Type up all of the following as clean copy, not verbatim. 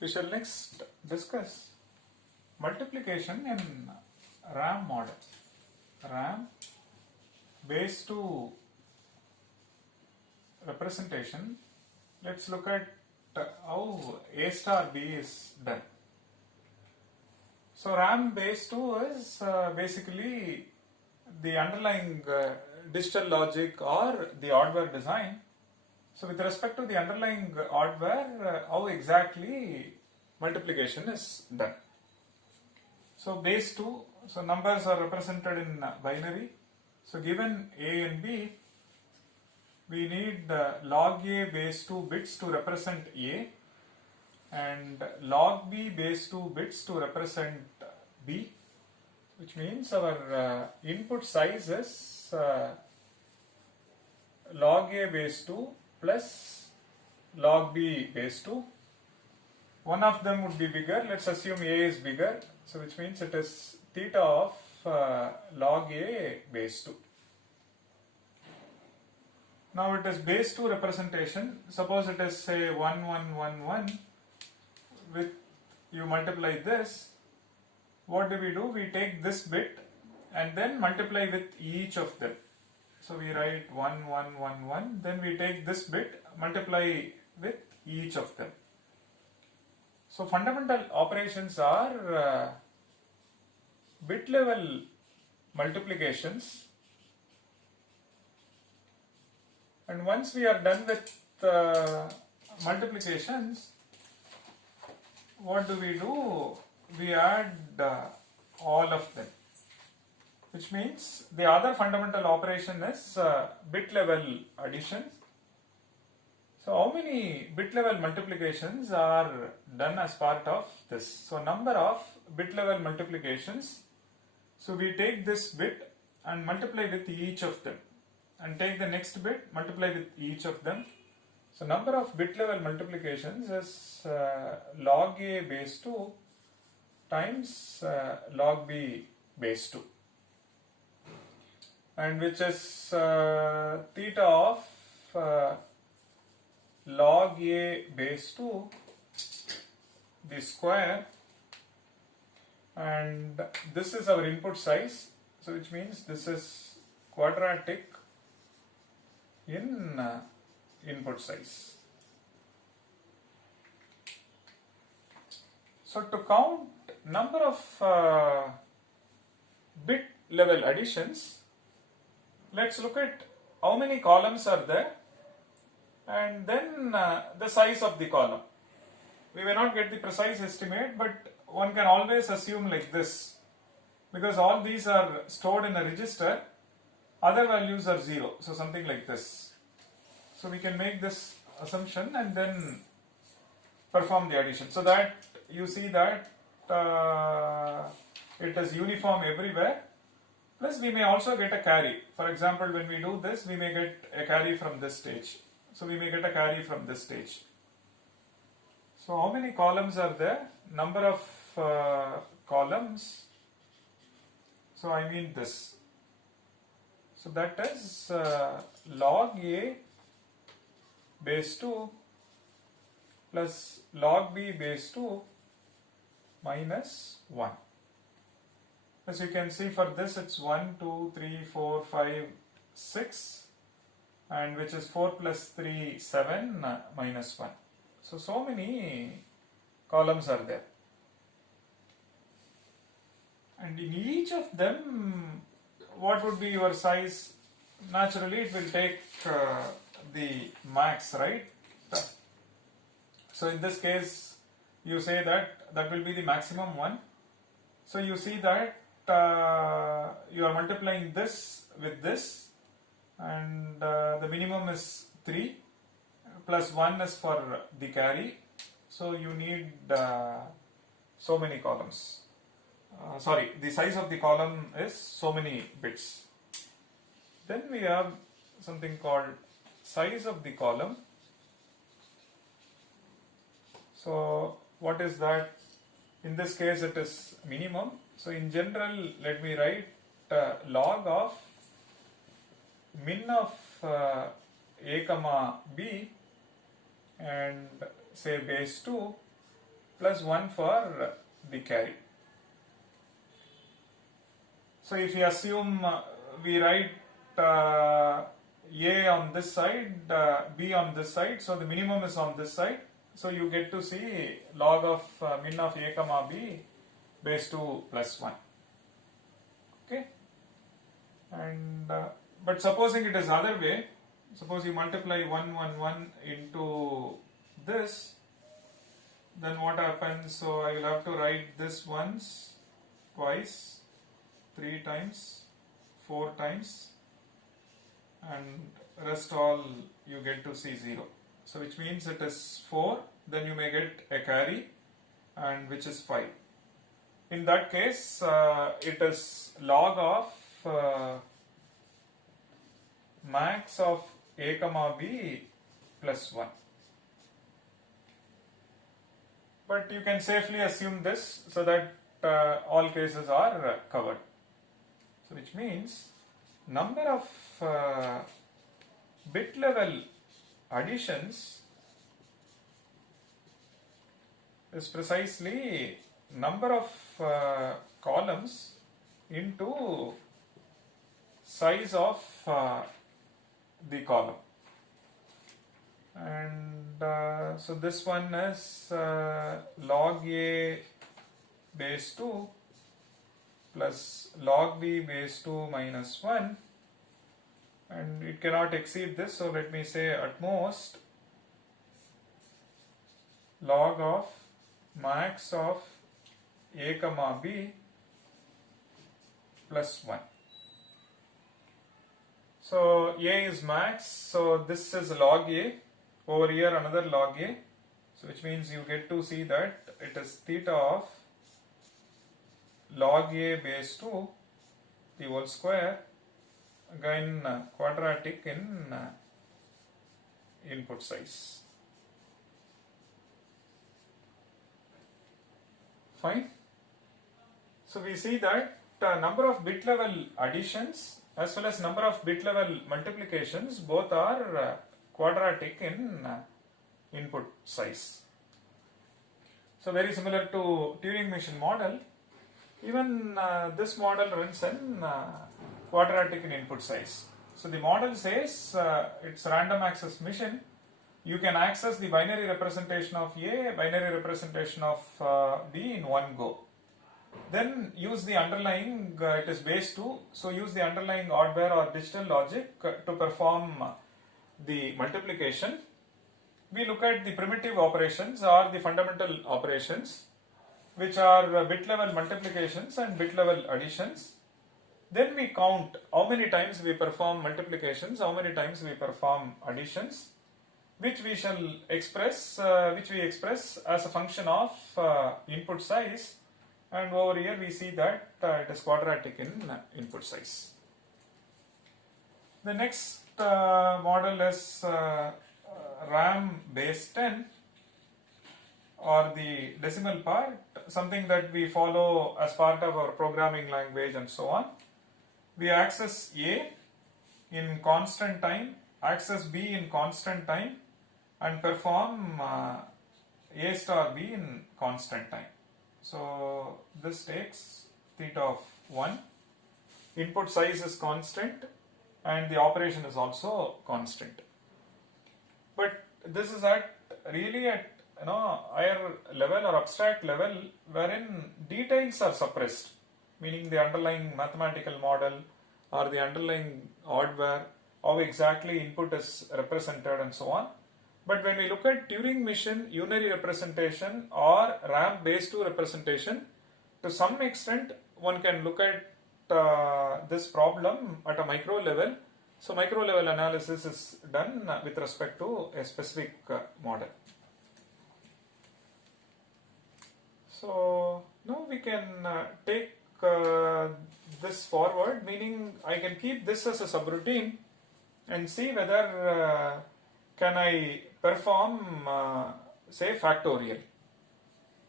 We shall next discuss multiplication in RAM model. RAM base 2 representation. Let's look at how A star B is done. So RAM base 2 is basically the underlying digital logic or the hardware design. So with respect to the underlying hardware, how exactly multiplication is done. So base 2, so numbers are represented in binary. So given A and B, we need log A base 2 bits to represent A and log B base 2 bits to represent B, which means our input size is log A base 2 plus log B base 2. One of them would be bigger. Let's assume A is bigger, so which means it is theta of log A base 2. Now it is base 2 representation. Suppose it is say 1 1 1 1 with you multiply this. What do? We take this bit and then multiply with each of them. So we write 1 1 1 1, then we take this bit, multiply with each of them. So fundamental operations are bit level multiplications, and once we are done with multiplications, what do? We add all of them, which means the other fundamental operation is bit level addition. So how many bit level multiplications are done as part of this? So number of bit level multiplications. So we take this bit and multiply with each of them, and take the next bit, multiply with each of them. So number of bit level multiplications is log A base 2 times log B base 2, and which is theta of log A base 2 the square, and this is our input size, so which means this is quadratic in input size. So to count number of bit level additions, let's look at how many columns are there and then the size of the column. We may not get the precise estimate, but one can always assume like this, because all these are stored in a register, other values are 0, so something like this. So we can make this assumption and then perform the addition, so that you see that it is uniform everywhere. Plus we may also get a carry. For example, when we do this, we may get a carry from this stage. So we may get a carry from this stage. So how many columns are there? Number of columns. So I mean this. So that is log A base 2 plus log B base 2 minus 1. As you can see, for this it's 1, 2, 3, 4, 5, 6, and which is 4 plus 3, 7 minus 1. So many columns are there. And in each of them, what would be your size? Naturally, it will take the max, right? So in this case, you say that will be the maximum one. So you see that you are multiplying this with this, and the minimum is 3 plus 1 is for the carry. So you need so many columns. The size of the column is so many bits. Then we have something called size of the column. So what is that? In this case it is minimum. So in general, let me write log of min of A comma B and say base 2 plus 1 for the carry. So if we assume we write A on this side, B on this side, so the minimum is on this side. So you get to see log of min of A comma B base 2 plus 1. Okay. And but supposing it is other way, suppose you multiply 1 1 1 into this, then what happens? So I will have to write this once, twice, 3 times, 4 times, and rest all you get to see 0. So which means it is 4, then you may get a carry, and which is 5. In that case, it is log of max of A comma B plus 1. But you can safely assume this so that all cases are covered. So which means number of bit level additions is precisely number of columns into size of the column. And so this one is log A base 2 plus log B base 2 minus 1, and it cannot exceed this, so let me say at most log of max of A comma B plus 1. So A is max, so this is log A, over here another log A, so which means you get to see that it is theta of log A base 2 the whole square, again quadratic in input size. Fine. So we see that number of bit level additions as well as number of bit level multiplications both are quadratic in input size. So very similar to Turing machine model, even this model runs in quadratic in input size. So the model says it's random access machine. You can access the binary representation of A, binary representation of B in one go. Then use the underlying, it is base 2, so use the underlying oddware or digital logic to perform the multiplication. We look at the primitive operations or the fundamental operations, which are bit level multiplications and bit level additions. Then we count how many times we perform multiplications, how many times we perform additions, which we shall express, which we express as a function of input size, and over here we see that it is quadratic in input size. The next model is RAM base 10, or the decimal part, something that we follow as part of our programming language and so on. We access A in constant time, access B in constant time, and perform A star B in constant time. So this takes theta of 1, input size is constant, and the operation is also constant. But this is really at higher level or abstract level, wherein details are suppressed, meaning the underlying mathematical model or the underlying oddware, how exactly input is represented and so on. But when we look at Turing machine unary representation or RAM base 2 representation, to some extent one can look at this problem at a micro level. So micro level analysis is done with respect to a specific model. So now we can take this forward, meaning I can keep this as a subroutine and see whether can I perform say factorial.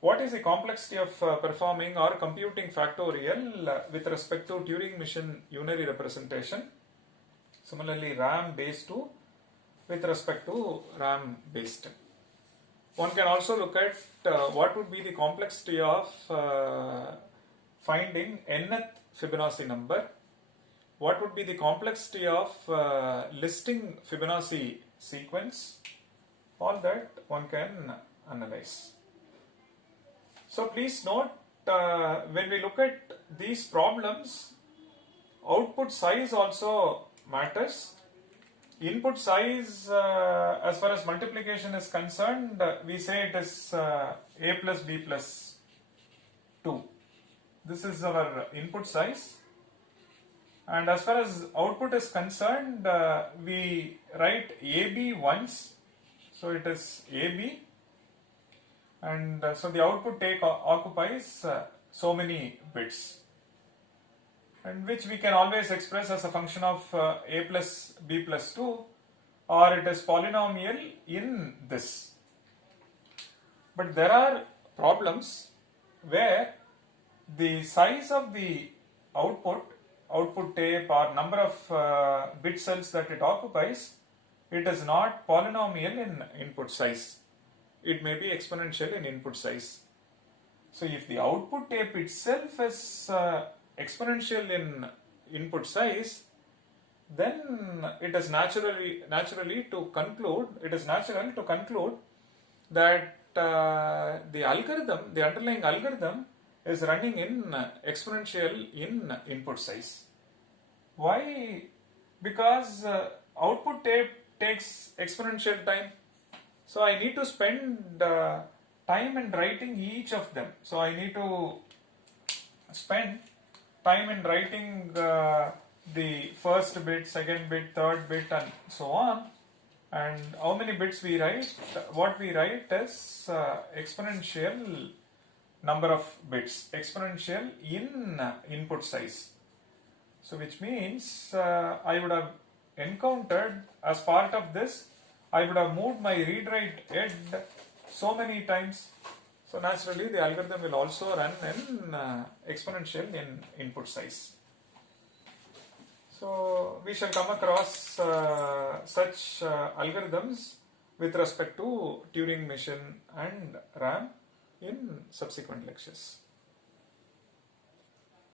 What is the complexity of performing or computing factorial with respect to Turing machine unary representation? Similarly RAM base 2 with respect to RAM base 10. one can also look at what would be the complexity of finding nth Fibonacci number. What would be the complexity of listing Fibonacci sequence? All that one can analyze. So please note, when we look at these problems, output size also matters. Input size, as far as multiplication is concerned, we say it is a plus b plus 2. This is our input size. And as far as output is concerned, we write AB once. So it is AB. And so the output take occupies so many bits, and which we can always express as a function of a plus b plus 2, or it is polynomial in this. But there are problems where the size of the output tape or number of bit cells that it occupies, it is not polynomial in input size. It may be exponential in input size. So if the output tape itself is exponential in input size, then it is natural to conclude that the underlying algorithm is running in exponential in input size. Why? Because output tape takes exponential time. So I need to spend time in writing each of them. So I need to spend time in writing the first bit, second bit, third bit, and so on. And how many bits we write? What we write is exponential number of bits, exponential in input size. So which means I would have encountered, as part of this, I would have moved my read-write head so many times. So naturally the algorithm will also run in exponential in input size. So we shall come across such algorithms with respect to Turing machine and RAM in subsequent lectures.